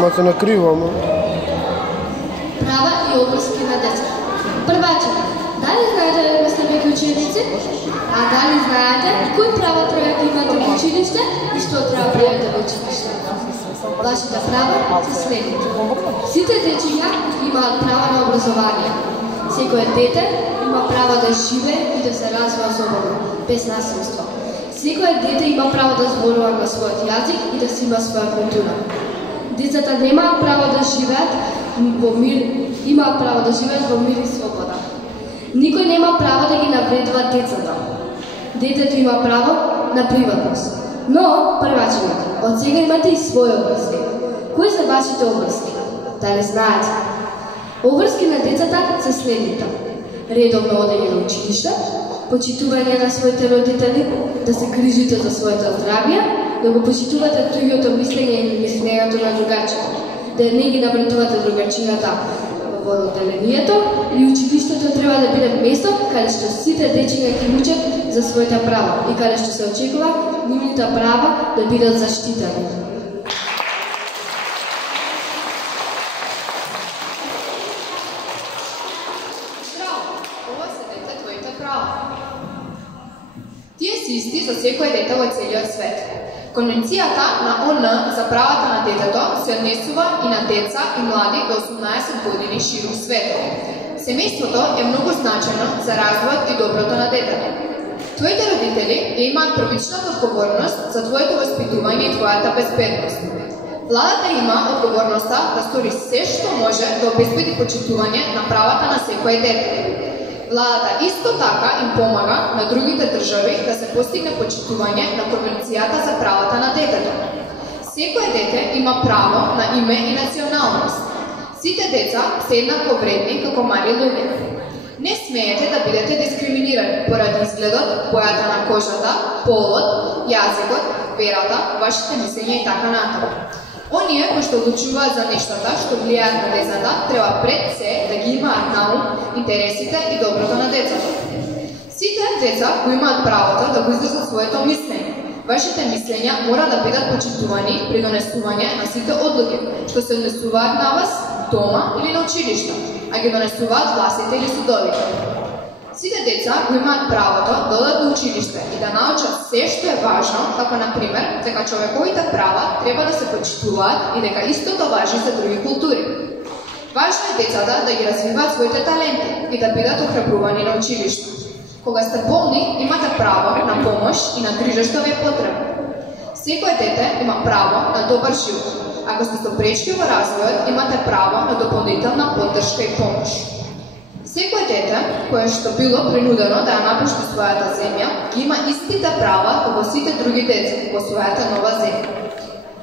Ма се накривам. Права и обврски на деца. Првачите, дали знаете дека сте веќе ученици? А дали знаете кои права треба да имате во училиште и што треба да правите во училиште? Вашите права се следните. Сите дечиња имаат право на образование. Секое дете има право да живее и да се развива слободно, без насилство. Секое дете има право да зборува на својот јазик и да си има своја култура. Децата немаат право да живеат во мир, имаат право да живеат во мир и слобода. Никој нема право да ги навредува децата. Детето има право на приватност. Но, првачиња, од сега имате и своји обврски. Кои се вашите обврски? Дали знаете? Обврски на децата се следните. Редовно одење на училиште, почитување на своите родители, да се грижите за своето здравје, да го почитувате туѓото мислење или мислењето на другачите, да не ги навредувате другарчината во одделението и училиштето треба да биде место каде што сите дечиња ќе учат за своите права и каде што се очекува нивните права да бидат заштитени. Тие се исти за секое дете во целиот свет. Конвенцијата на ООН за правата на детето се однесува и на деца и млади до 18 години широк светот. Семејството е многу значено за развојот и доброто на детето. Твоите родители ја имаат првичната одговорност за твоето воспитување и твојата безбедност. Владата има одговорноста да стори се што може да обезбеди почитување на правата на секој дете. Владата исто така им помага на другите држави да се постигне почитување на Конвенцијата за правата на детето. Секое дете има право на име и националност. Сите деца се еднакво вредни како мали луѓе. Не смеете да бидете дискриминирани поради изгледот, бојата на кожата, полот, јазикот, верата, вашите мислења и така натаму. Оние кои што одлучуваат за нештата што влијаат на децата, треба пред се да ги имаат на ум интересите и доброто на децата. Сите деца го имаат правото да го изразат своето мислење. Вашите мислења мора да бидат почитувани при донесување на сите одлуки што се однесуваат на вас дома или на училиште, а ги донесуваат властите или судовите. Сите деца го имаат правото да одат до училиште и да научат се што е важно, како например дека човековите права треба да се почитуваат и дека истото важи за други култури. Важно е децата да ги развиваат своите таленти и да бидат охрабрувани на училиште. Кога сте болни, имате право на помош и на грижа што ви е потребно. Секој дете има право на добар живот. Ако сте со пречки во развојот, имате право на дополнителна поддршка и помош. Секој дете, кое што било принудено да ја напушти својата земја, има истите права како сите други деца во својата нова земја.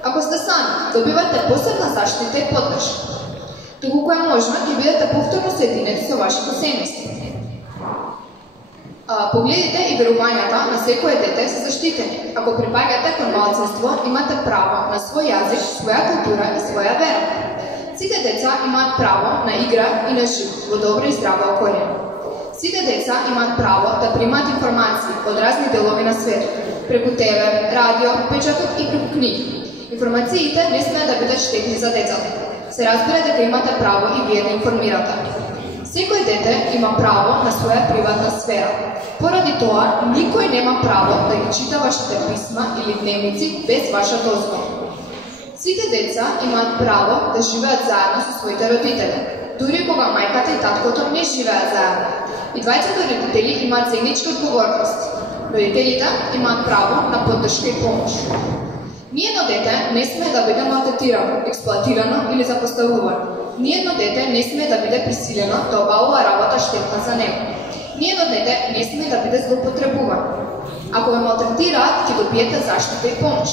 Ако сте сами, добивате посебна заштита и поддршка. Туку кога е можно, ќе бидете повторно соединети со вашето семејство. Погледите и верувањата на секое дете се заштитени. Ако припаѓате кон малцинство, имате право на свој јазик, своја култура и своја вера. Сите деца имаат право на игра и на живот во добра и здрава околина. Сите деца имаат право да примаат информации од разни делови на светот, преку ТВ, радио, печаток и преку книги. Информациите не смеат да бидат штетни за децата. Се разбира дека имате право и вие да информирате. Секој дете има право на своја приватна сфера. Поради тоа, никој нема право да ги чита вашите писма или дневници без ваша дозвола. Сите деца имаат право да живеат заедно со своите родители, дури кога мајката и таткото не живеат заедно. И двајцата родители имаат заеднички одговорности. Родителите имаат право на поддршка и помош. Ниедно дете не смее да биде малтретирано, експлоатирано или запоставувано. Ниедно дете не смее да биде присилено да обавува работа штетна за него. Ниедно дете не смее да биде злоупотребувано. Ако ве малтретираат, ќе добиете заштита и помош.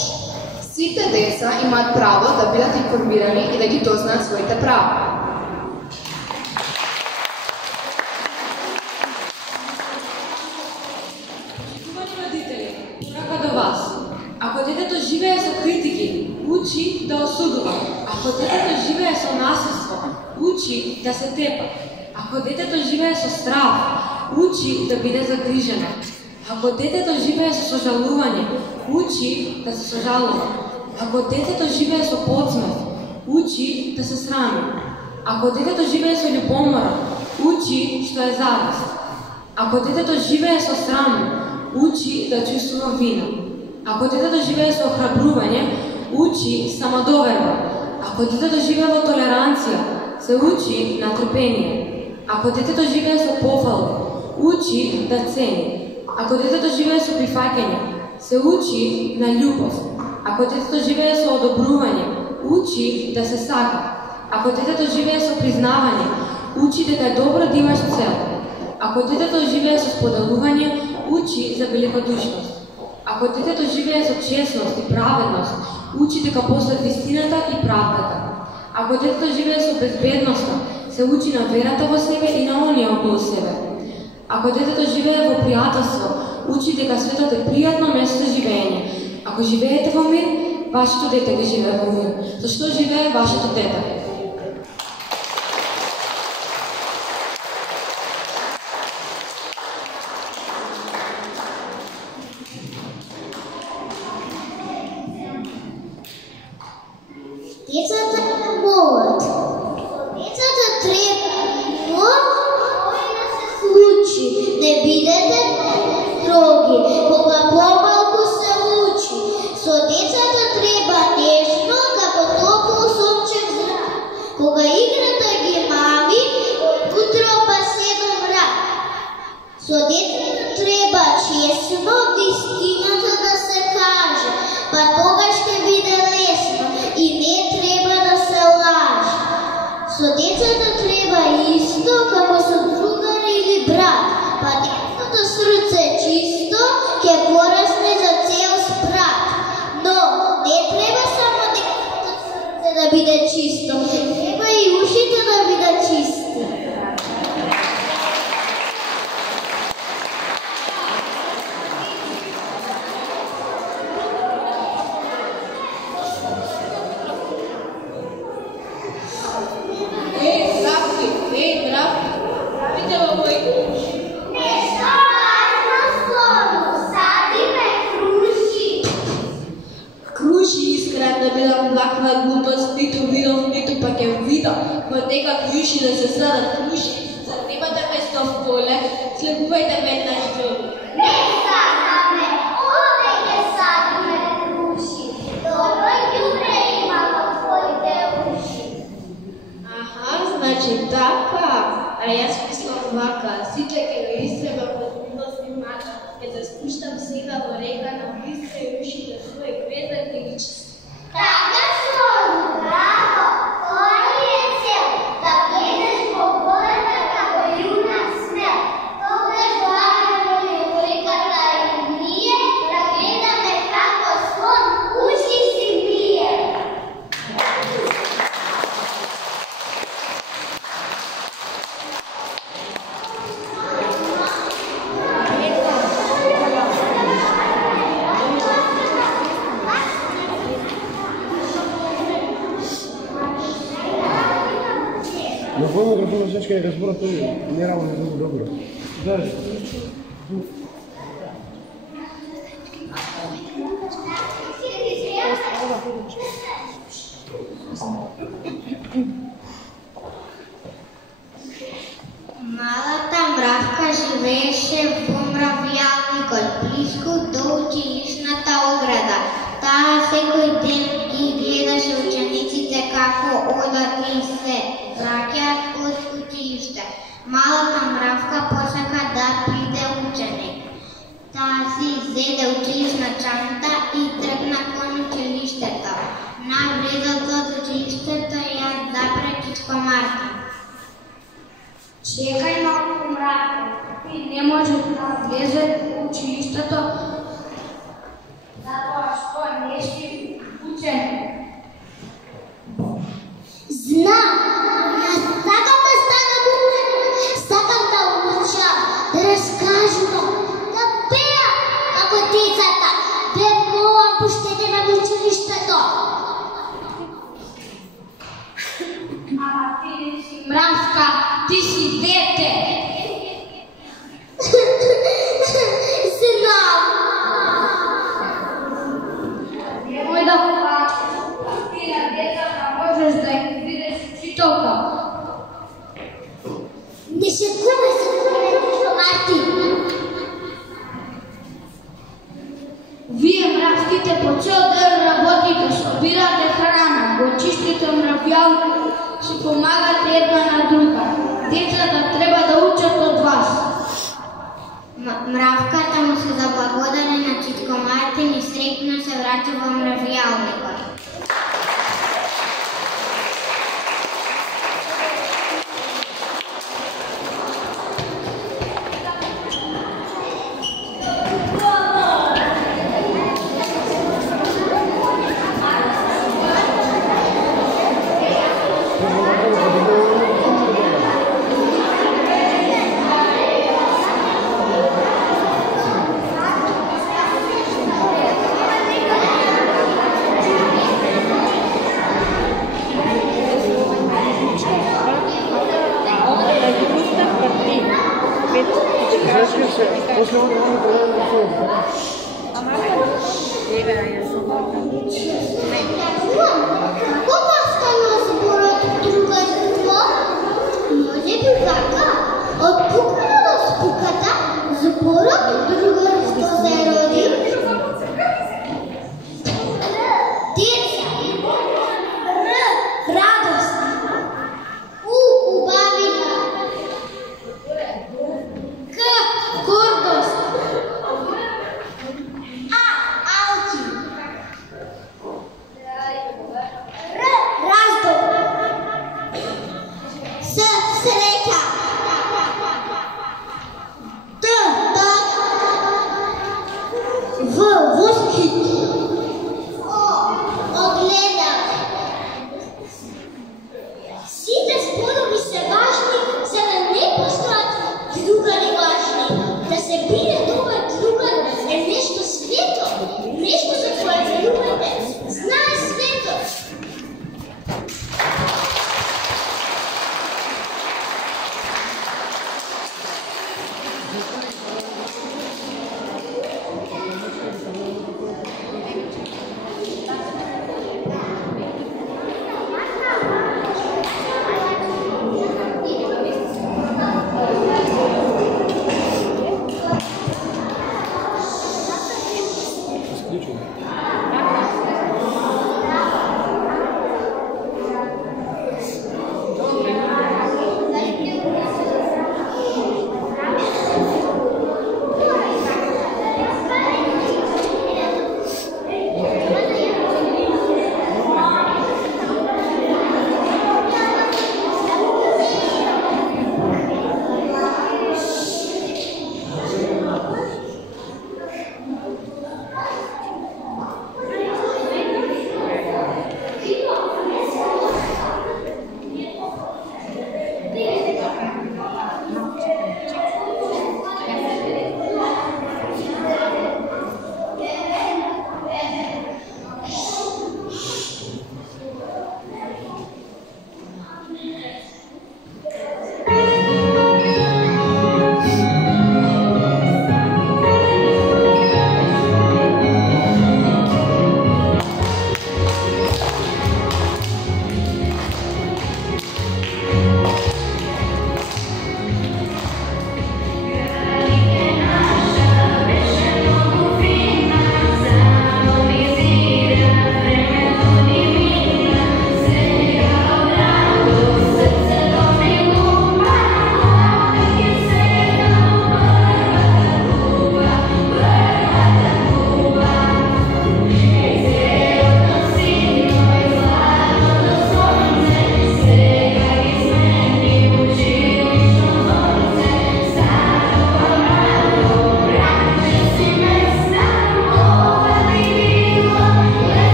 Сите деца имаат право да бидат информирани и да ги дознаат своите права. Почитувани родители, порака до вас. Ако детето живее со критики, учи да осудува. Ако детето живее со насилство, учи да се тепа. Ако детето живее со страв, учи да биде загрижено. Ако детето живее со сожалување, учи да се сожалува. Ако детето живее со подсмев, учи да се срами. Ако детето живее со љубомора, учи што е завист. Ако детето живее со срам, учи да чувствува вина. Ако детето живее со охрабрување, учи самодоверба. Ако детето живее во толеранција, се учи на трпение. Ако детето живее со пофал, учи да цени. Ако детето живее со прифаќање, се учи на љубов. Ако детето живее со одобрување, учи да се сака. Ако детето живее со признавање, учи дека е добро да имаш цел. Ако детето живее со споделување, учи за великодушност. Ако детето живее со честност и праведност, учи дека после вистината и правдата. Ако детето живее со безбедноста, се учи на верата во себе и на оние околу себе. Ако детето живее во пријателство, учи дека светот е пријатно место за живење. Ако живеете во мир, вашето дете ќе живее во мир. Зашто живее вашето дете? Децата молат. Децата треба да се случи. Не бидете строги, кога помалку се учи. Со децата треба нежно, како топол сончев зрак. Кога играта ги мами, утро па се до мрак. Со децата треба честно, вистината да се каже, па тогаш ќе биде лесно и не треба да се лаже. Со децата треба исто, како со другар или брат, па детското срце чисто, ќе порасне за цел спрат. Но не треба само детското срце да биде чисто, треба и ушите да бидат чисти. Дека круши да се садат круши, за немате место в поле, слегувајте веднаш джоби. Не садаме, овде ќе садиме круши. Добро ѓубре има во твоите уши. Аха, значи така. А јас мислам вака, сите ќе го истреба подмилост и мача, ќе се спуштам сега во река на близка и уши да свој грезак и чист. Така слоно, браво, тоа е цел, да влезеш во водата како јунак смел. Тогаш влагаме во реката и ние, да гледаме како слон уши си бие. Но војно графона сечка ја разбора тој, не работи многу добро. Даже. Малата мравка живееше во мравјалникот, близко до училишната ограда. Таа секој ден ги гледаше учениците како одат и се враќаат од училиште. Малата мравка посака да приде ученик. Таа си зеде училишна чанта и тргна кон училиштето. На влезот од училиштето ја запре чичкомарка. Чекај малку, мравка, ти не може да влезе во училиштето, затоа што не си учен. Знам, јас сакам да станам учен, сакам да учам, да раскажувам, да пеам како децата, бегувам поштедена во училиштето. Ама ти не си мравка, ти си дете. Знам. Немој да плачеш. pomagate jedna na druga. Djecата treba da učат od vas. Мравката му се заблагодари на Чичко Мартин и срекно се врати во мравијалникот.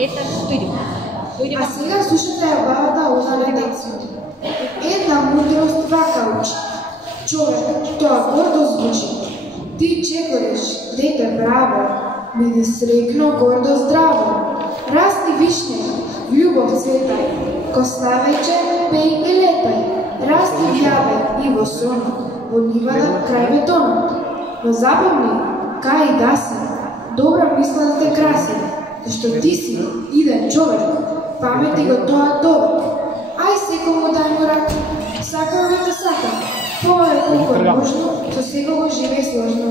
Петър, дойди. А сега слушате ја бабата Озане Деци. Една мудрост вака учи. Човек, тоа гордо звучи. Ти чекориш, дете браво, биди срекно, гордо, здраво. Расти вишне, љубов цветај, ко славејче, пеј и летај. Расти вјаве и во сонот, во ливада крај бетонот. Но запомни, кај и да си, добра мисла да те краси, зашто ти си иден човек, памети го тоа довек. Ај секому дај му рак, сакам да те сакам, повеќе колку е можно, со секого живе сложно.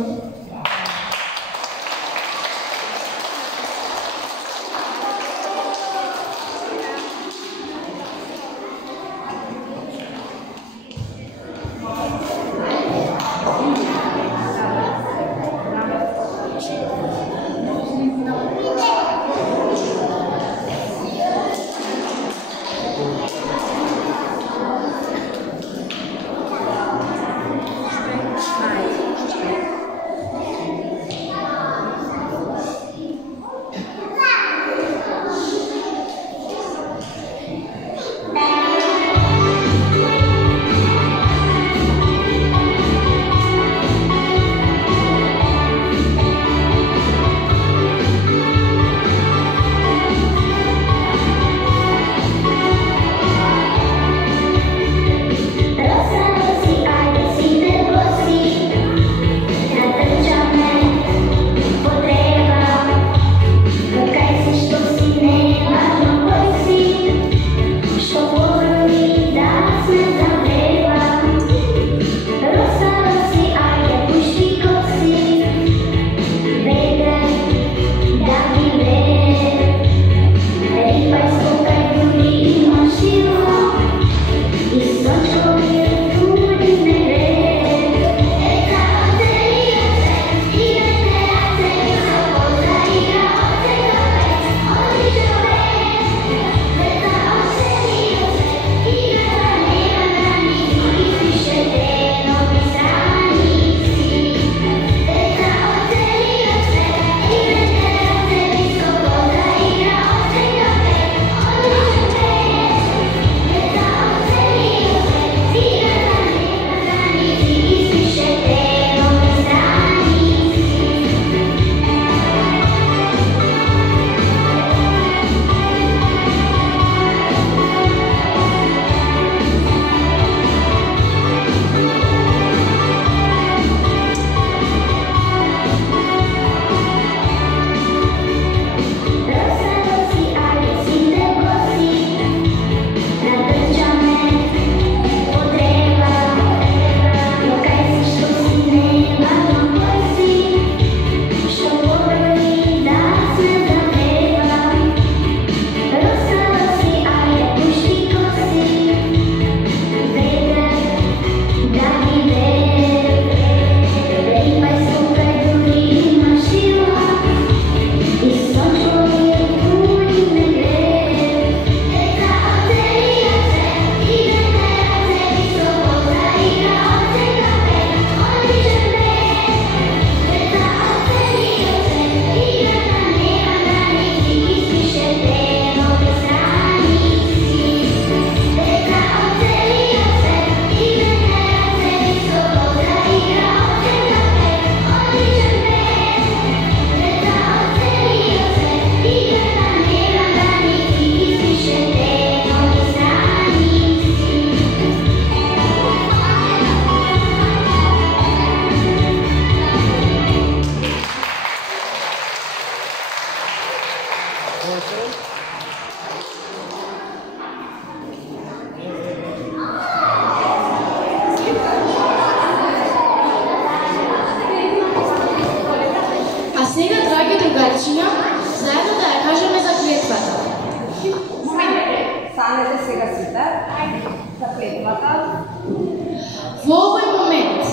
Во овој момент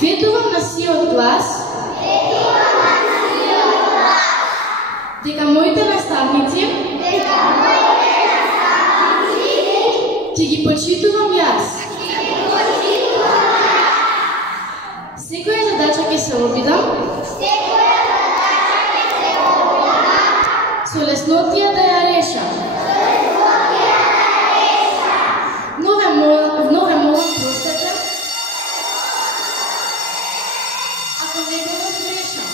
ветувам на сиот глас дека моите наставници ќе ги почитувам јас. Секоја задача ќе се обидам Česnotija da ja reša. Mnoge molim prostete. Ako ne bilo grešam.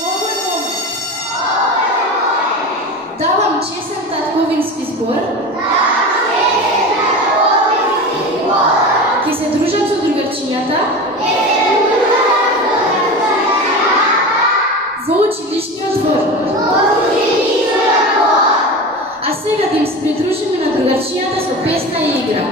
Ovoj moment. Da vam česam tatkovinski zbor. Ki se družat со другарчињата. Во училишниот двор. А сега да им се придружиме на другарчињата со песна и игра.